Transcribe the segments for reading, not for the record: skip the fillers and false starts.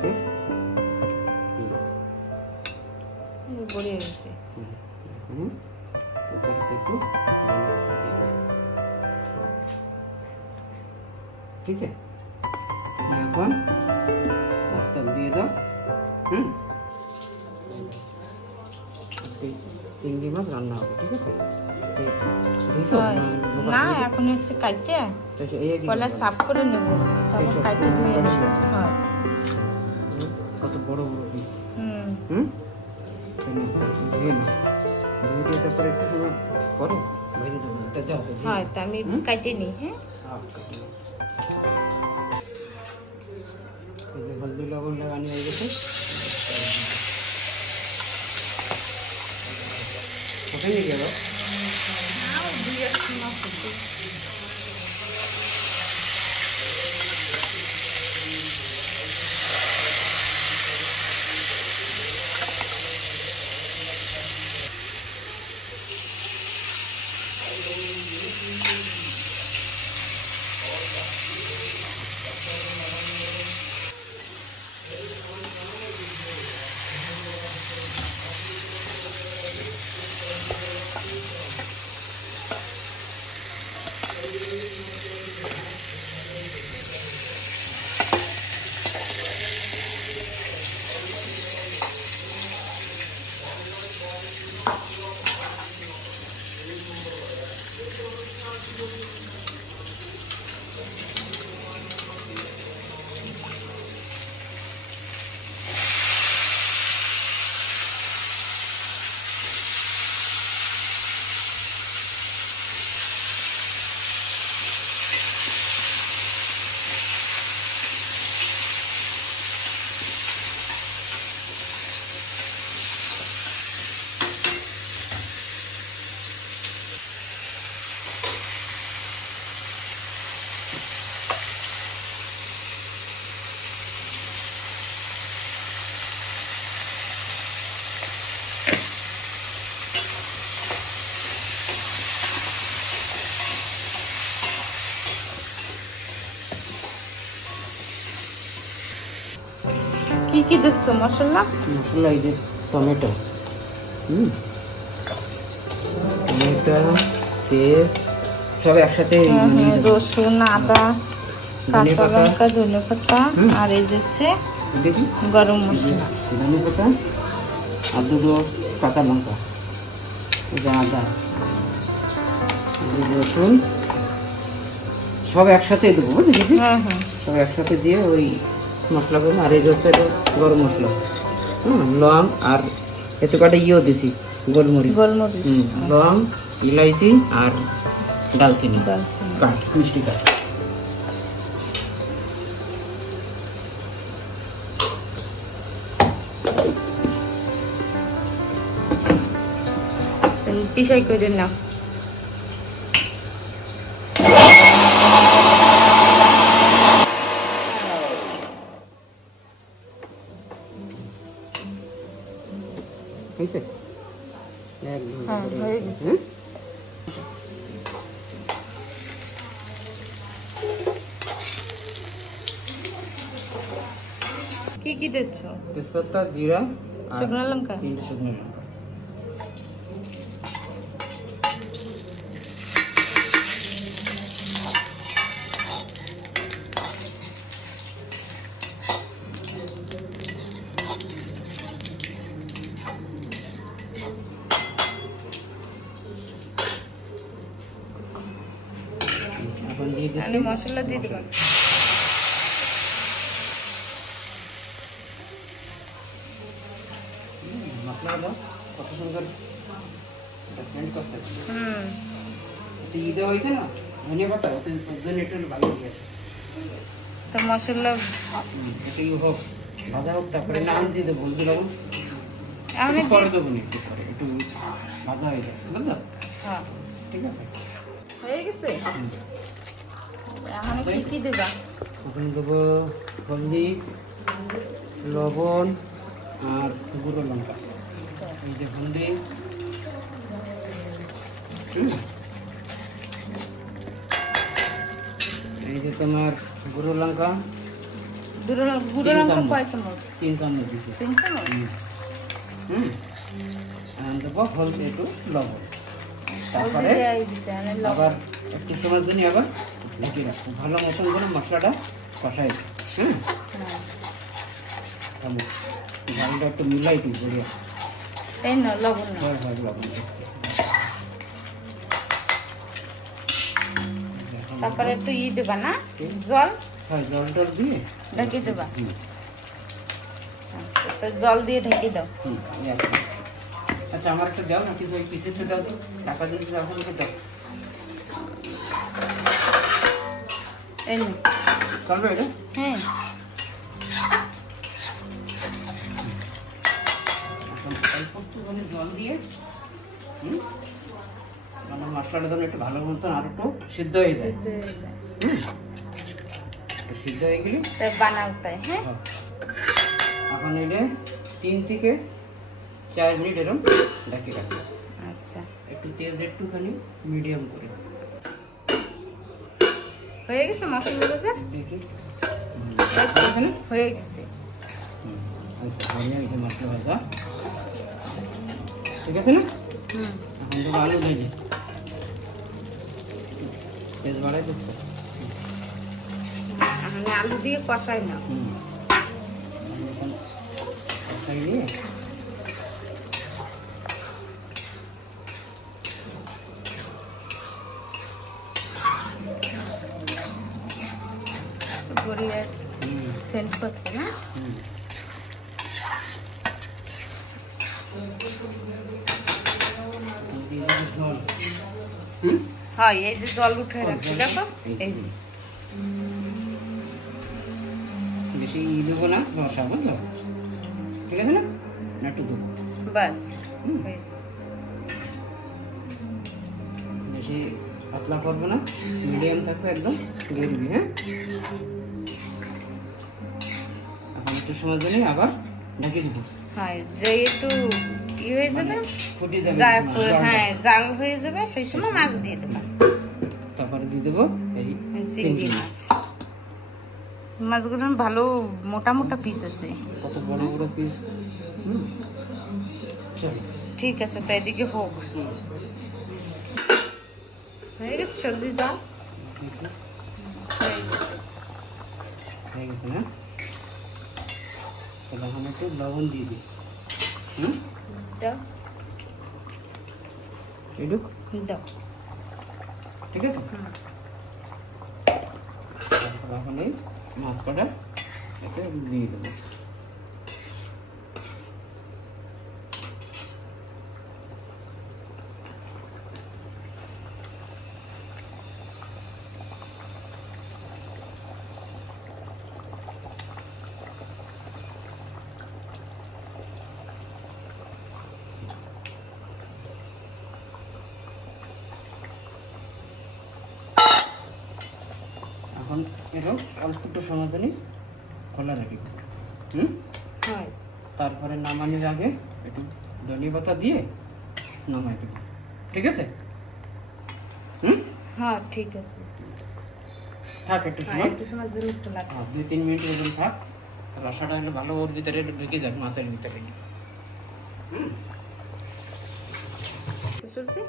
মাছের পিস গড়িয়ে গেছে। উপরে একটু ধনে পাতা দিয়ে দেব। ঠিক আছে, এখন মাছটা দিয়ে দাও। চিংড়ি মাছ রান্না হবে, ঠিক আছে? না এখন হচ্ছে কাটে পয়লা সাফ করে নেব, তারপর কাটে ধুয়ে নেব। হ্যাঁ, কত বড় বড় পিস। ধুয়ে নাও, ধুয়ে তারপরে একটু সময় করো বাইরে যাবো। এটা দাও তো। হ্যাঁ, তা আমি কাটে নিই। হ্যাঁ, এই যে হলদি লবণ লাগানো হয়ে গেছে। কোথায় নিয়ে গেল? কি কি দিচ্ছ মশলা? মশলা এই যে টমেটো, টমেটো, পেঁয়াজ সব একসাথে, রসুন, আদা, কাঁচা লঙ্কা, ধনে পাতা, আর এই যে হচ্ছে গরম মশলা, ধনে পাতা আর দুটো কাঁচা লঙ্কা, এই যে আদা, রসুন সব একসাথে দেবো, বুঝলি? সব একসাথে দিয়ে ওই মশলা করবো। আর এই হচ্ছে গরম মশলা, লং, আর এত কটা ইয়েও দিছি গোলমরিচ, লং, ইলাইচি আর দালচিনি কাঠ, মিষ্টি কাঠ। পিসাই করে নাও। হয়েছে? হয়ে গেছে। কি কি দিচ্ছ? তেজপাতা, জিরা, শুকনো লঙ্কা, 3টে শুকনো লঙ্কা। এখন দিয়ে দিচ্ছি মশলা দিয়ে দেবেন। মশলা দাও, কত সুন্দর সেন্ট করছে। ঈদে হয়েছে না ধনিয়া পাতা, ওতে সবজন একটু ভালো হয়ে তো মশলা এটাই হোক, ভাজা হোক, তারপরে নাম দিয়ে দেবো। বলতে দেবো আমি পরে দেবো না, একটু ভাজা হয়ে যাবে, বুঝছো? হ্যাঁ, ঠিক আছে, হয়ে গেছে। এখন কি কি দেবা? এখন দেবো হলদি, লবণ আর গুঁড়ো লঙ্কা। এই যে হলদি, এই যে তোমার গুঁড়ো লঙ্কা, গুঁড়ো লঙ্কা কয় চামচ? 3 চামচ দিছি। 3 চামচ। দেবো হলুদ একটু লবণ, তারপরে আবার একটু সময় জন্য আবার ঢেকে রাখবো, ভালো মতন করে মশলাটা কষাই। ঝালটা একটু মিলাই একটু বড়িয়া এই না লবণ না। হয় লবণ দিচ্ছি। তারপরে একটু দেবা না জল? হ্যাঁ, জল টল দিয়ে ঢেকে দেবা। জল দিয়ে ঢেকে দাও। আচ্ছা, আমার একটা দাও না, কিছু পিসিতে দাও তো, টাকা দিতে দাও, দাও। এই নে। চলবে এটা? হ্যাঁ। জল দিয়ে মানে মশলাটা যেন একটু ভালো মতন আর একটু সিদ্ধ হয়ে যায়। সিদ্ধ হয়ে গেলে বানাও তাই। হ্যাঁ, এখন এটা 3 থেকে 4 মিনিট এরকম ঢেকে রাখবো। আচ্ছা, একটু তেজ একটুখানি মিডিয়াম করে। হয়ে গেছে মশলাগুলো? দেখি হয়ে গেছে। মশলা ভাজা ঠিক আছে না? এখন তো আলু ভেজে তেজ বাড়াই দিচ্ছে। আলু দিয়ে কষাই না। কষাই দিয়ে গড়িয়ে সেন্ট করছে না? হ্যাঁ, এই যে জল উঠে রাখছি দেখো। এই যে বেশি দেবো না, রসা বুঝলো? ঠিক আছে না? একটু দেবো বাস। বেশি পাতলা করবো না, মিডিয়াম থাকবে একদম গ্রেভি। হ্যাঁ, এখন একটু সময় জন্য আবার ঢেকে দিব। হ্যাঁ, যে একটু হয়ে যাবে, ফুটে যাবে, হ্যাঁ জাল হয়ে যাবে, সেই সময় মাছ দিয়ে দেবো। তারপরে দিয়ে দেবো এই চিংড়ি মাছ। মাছগুলো ভালো মোটা মোটা পিস আছে। কত বড় বড় পিস। ঠিক আছে, তো এদিকে হোক। হয়ে গেছে সবজি জাল হয়ে গেছে না? তাহলে আমি একটু লবণ দিয়ে দিই। দাও এটুক দাও। ঠিক আছে। এখন এই মাছ কটা এতে দিয়ে দেবো। এখন এরকম অল্প একটু সময় জন্য খোলা রাখি। তারপরে নামানোর আগে একটু ধনিয়া পাতা দিয়ে নামাই দেবো। ঠিক আছে? হ্যাঁ ঠিক আছে, থাক একটু সময়, একটু সময় জন্য খোলা থাক। 2-3 মিনিট এরকম থাক। রসাটা হলে ভালো ওর ভিতরে ঢুকে যাক, মাছের ভিতরে। সবজি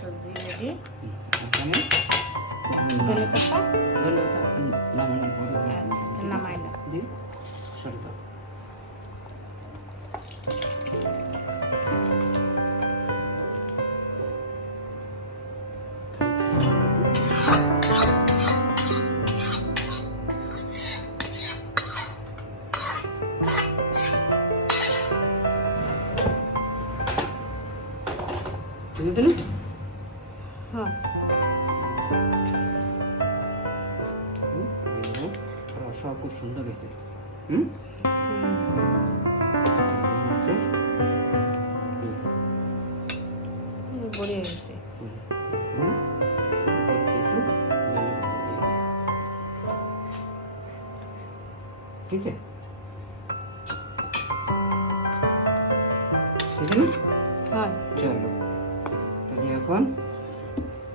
সবজি রেডি। ধনে পাতা নামানোর পরে নামাই না দিয়ে সরে যাও। ঠিক আছে না? হ্যাঁ, রসা খুব সুন্দর হয়েছে। বড়িয়ে গেছে। ঠিক আছে, হ্যাঁ চলো তাহলে এখন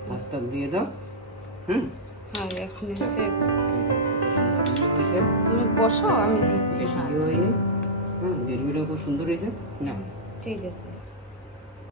মাছটা দিয়ে দাও। হ্যাঁ এখন হচ্ছে কত সুন্দর হয়েছে। তুমি বসো আমি দিচ্ছি। বেশি ইয়ে হয়নি। হুম, বেরবিটাও খুব সুন্দর হয়েছে না। ঠিক আছে।